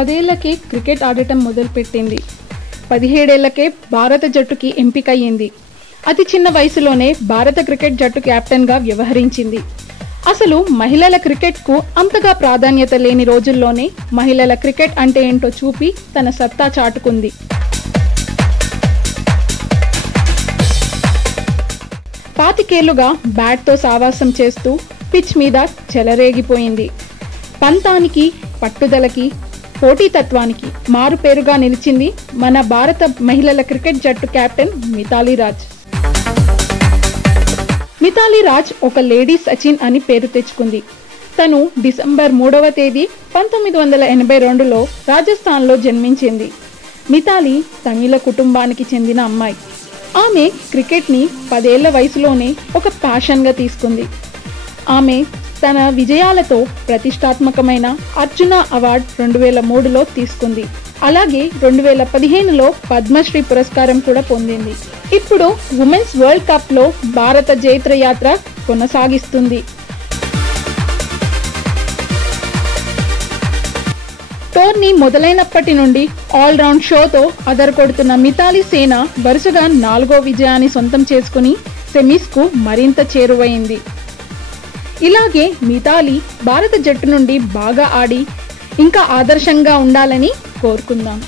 10 ఏళ్లకే cricket ఆడటం మొదలుపెట్టింది. 17 ఏళ్లకే భారత జట్టుకి ఎంపికయ్యింది. అతి చిన్న వయసులోనే భారత క్రికెట్ జట్టు కెప్టెన్గా వ్యవహరించింది. అసలు మహిళల క్రికెట్కు అంతగా ప్రాధాన్యత లేని రోజుల్లోనే మహిళల క్రికెట్ అంటే ఏంటో చూపి తన సత్తా చాటుకుంది. 25 ఏళ్లుగా బ్యాట్తో సావాసం చేస్తూ పిచ్ మీద చెలరేగిపోయింది. పంతానికి, పట్టుదలకి, పోటీతత్వానికి మారుపేరుగా నిలిచింది మన భారత మహిళల క్రికెట్ జట్టు కెప్టెన్ మిథాలీ రాజ్. మిథాలీ రాజ్ ఒక లేడీ సచిన్ అని పేరు తెచ్చుకుంది. తను డిసెంబర్ 3వ తేదీ 1982లో రాజస్థాన్లో జన్మించింది. మిథాలీ తమిళ కుటుంబానికి చెందిన అమ్మాయి. ఆమె క్రికెట్ని 10 ఏళ్ల వయసులోనే ఒక ప్యాషన్గా తీసుకుంది. ఆమె తన విజయాలతో ప్రతిష్టాత్మకమైన అర్జున అవార్డు 2003లో తీసుకుంది. అలాగే 2015లో పద్మశ్రీ పురస్కారం కూడా పొందింది. ఇప్పుడు ఉమెన్స్ వరల్డ్ కప్లో భారత జైత్ర యాత్ర కొనసాగిస్తుంది. టోర్నీ మొదలైనప్పటి నుండి ఆల్రౌండ్ షోతో అదరకొడుతున్న మిథాలీ సేన వరుసగా 4వ విజయాన్ని సొంతం చేసుకుని సెమీస్కు మరింత చేరువైంది. ఇలాగే మిథాలీ భారత జట్టు నుండి బాగా ఆడి ఇంకా ఆదర్శంగా ఉండాలని కోరుకుందాం.